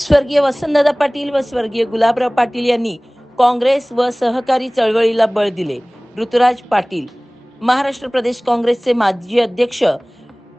स्वर्गीय वसंतदादा पाटील व स्वर्गीय गुलाबराव पाटील यांनी काँग्रेस व सहकारी चळवळीला बळ दिले. ऋतुराज पाटील महाराष्ट्र प्रदेश काँग्रेसचे माजी अध्यक्ष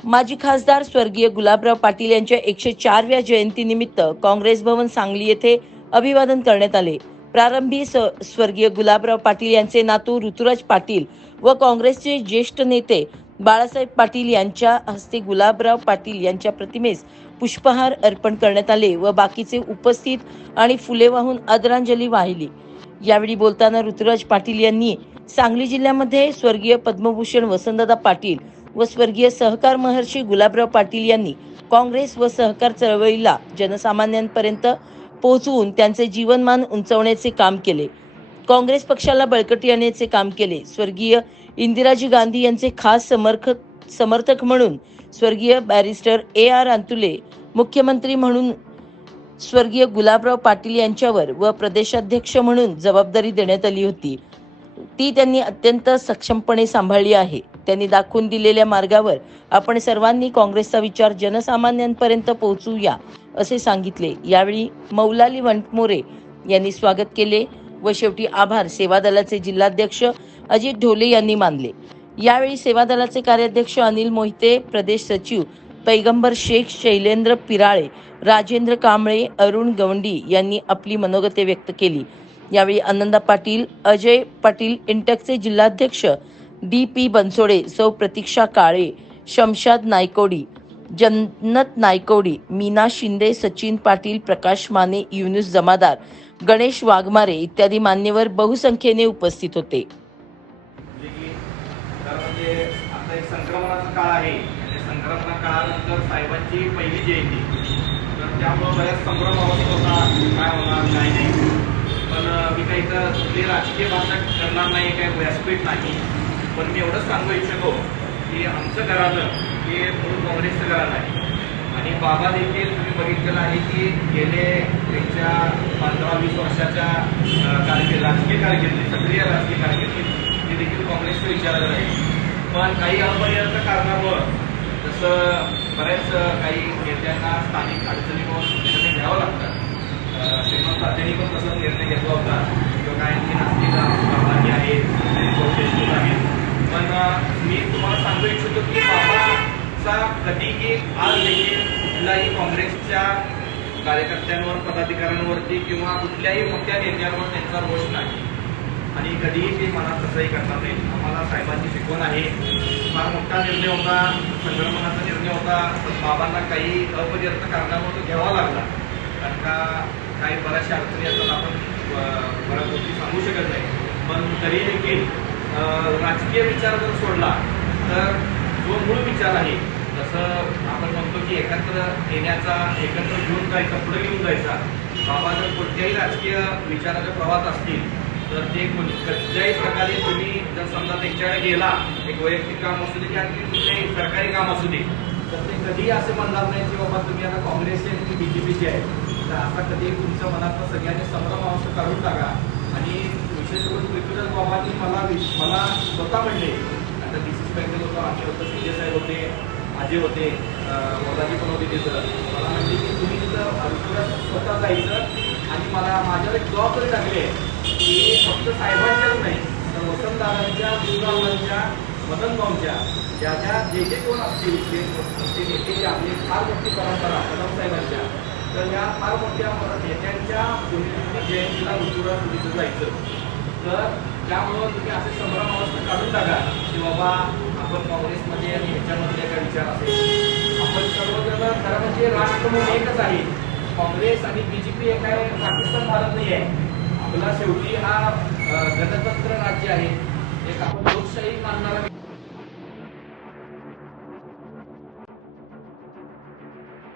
माजी खासदार स्वर्गीय गुलाबराव पाटील यांच्या एकशे चारव्या जयंतीनिमित्त काँग्रेस भवन सांगली येथे अभिवादन करण्यात आले. प्रारंभी स- स्वर्गीय गुलाबराव पाटील यांचे नातू ऋतुराज पाटील व काँग्रेसचे ज्येष्ठ नेते बाळासाहेब पाटील यांच्या हस्ते गुलाबराव पाटील यांच्या प्रतिमेस पुष्पहार अर्पण करण्यात आले व बाकीचे उपस्थित आणि फुले वाहून आदरांजली वाहिली. यावेळी बोलताना ऋतुराज पाटील यांनी सांगली जिल्ह्यामध्ये स्वर्गीय पद्मभूषण वसंतदादा पाटील व स्वर्गीय सहकार महर्षी गुलाबराव पाटील यांनी काँग्रेस व सहकार चळवळीला जनसामान्यांपर्यंत पोहोचवून त्यांचे जीवनमान उंचवण्याचे काम केले. काँग्रेस पक्षाला बळकटी आणण्याचे काम केले. स्वर्गीय इंदिराजी गांधी यांचे खास समर्थक समर्थक म्हणून स्वर्गीय बॅरिस्टर ए आर अंतुले मुख्यमंत्री म्हणून स्वर्गीय गुलाबराव पाटील यांच्यावर व प्रदेशाध्यक्ष म्हणून जबाबदारी देण्यात आली होती. ती त्यांनी अत्यंत सक्षमपणे सांभाळली आहे. त्यांनी दाखवून दिलेल्या मार्गावर आपण सर्वांनी काँग्रेसचा विचार जनसामान्यांपर्यंत पोहोचूया असे सांगितले. यावेळी मौलाली वंटमोरे यांनी स्वागत केले व शेवटी आभार सेवा दलाचे जिल्हाध्यक्ष अजित ढोले यांनी मानले. यावेळी सेवा दलाचे कार्याध्यक्ष अनिल मोहिते प्रदेश सचिव पैगंबर शेख शैलेंद्र पिराळे राजेंद्र कांबळे अरुण गवंडी यांनी आपली मनोगते व्यक्त केली. यावेळी आनंदा पाटील अजय पाटील इंटकचे जिल्हाध्यक्ष डी पी बनसोडे सौ प्रतीक्षा काळे शमशाद नायकोडी जन्नत नायकोडी मीना शिंदे सचिन पाटील प्रकाश माने युनुस जमादार गणेश वाघमारे इत्यादी मान्यवर बहुसंख्येने उपस्थित होते. महाराजांची पहिली जयंती. तर त्यामुळं बऱ्याच संभ्रम अवस्था होता. काय होणार काय नाही. पण मी काही तर कुठली राजकीय भाषा करणार नाही काही व्यासपीठ नाही. पण मी एवढंच सांगू इच्छितो की आमचं घरानं हे मूळ काँग्रेसचं घराणं आहे. आणि बाबा देखील तुम्ही बघितलेलं आहे की गेले त्यांच्या पंधरा वीस वर्षाच्या अं, कारकीर्द राजकीय कारकिर्दी सक्रिय राजकीय कारकिर्दी ते देखील काँग्रेसचं विचारलं आहे. पण काही अपरिहार्य कारणामुळं बऱ्याच काही नेत्यांना स्थानिक अडचणीमुळे निर्णय घ्यावा लागतात अं, श्रीमंत तात्यांनी पण तसाच निर्णय घेतला होता. किंवा काय आणखी नास्तिक बाबांनी आहेत आहेत पण मी तुम्हाला सांगू इच्छितो की बाबाचा कधीही आज देखील कुठल्याही काँग्रेसच्या कार्यकर्त्यांवर पदाधिकाऱ्यांवरती किंवा कुठल्याही मोठ्या नेत्यांवर त्यांचा रोष नाही. आणि कधीही ते मनात तसंही करणार नाही आम्हाला साहेबांची शिकवण आहे. फार मोठा निर्णय होता संक्रमणाचा निर्णय होता पण बाबांना काही अपरिहार्य कारणामुळे तो घ्यावा लागला. कारण का काही बऱ्याचशा अडचणी असतात आपण बऱ्याच गोष्टी सांगू शकत नाही. पण तरी देखील राजकीय विचार जर सोडला तर जो मूळ विचार आहे जसं आपण म्हणतो की एकत्र येण्याचा एकत्र घेऊन जायचा पुढे घेऊन जायचा. बाबा जर कोणत्याही राजकीय विचाराच्या प्रवाहात असतील तर ते कोण- कुठल्याही प्रकारे तुम्ही जर समजा त्यांच्याकडे गेला एक वैयक्तिक काम असू दे की आणखी कुठल्याही सरकारी काम असू दे तर ते कधीही असे म्हणणार नाही की बाबा तुम्ही आता काँग्रेसचे आणि तुम्ही पीचे आहे. तर असा कधीही तुमच्या मनात सगळ्यांनी संभ्रम अवस्था काढून टाका. आणि विशेष करून पृथ्वीराज बाबांनी मला मला स्वतः म्हणले आता डी सी पॅकेज होतं आमचे होतं संजय साहेब होते आजे होते मोदाजी पण होते तिथं. मला म्हणते की तुम्ही तिथं ऋतुराज स्वतः जायचं आणि मला माझ्यावर एक जबाबदारी टाकली आहे. की फक्त साहेबांच्याच नाही तर वसंतदादांच्या गुरुदादांच्या मदन ज्या ज्या जे जे कोण असतील ते नेते जे आपली फार मोठी परंपरा कदम साहेबांच्या तर या फार मोठ्या नेत्यांच्या पुण्यतिथी जयंतीला ऋतुराज तिथं जायचं तर त्यामुळं तुम्ही असे संभ्रम अवस्था काढून टाका की बाबा आपण काँग्रेसमध्ये आणि ह्याच्यामध्ये काय विचार असेल. आपण सर्वजण खरं म्हणजे राष्ट्र म्हणून एकच आहे. काँग्रेस आणि बी जे पी हे काय पाकिस्तान भारत नाही आहे. आपला शेवटी हा गणतंत्र राज्य आहे. एक आपण लोकशाही मानणारा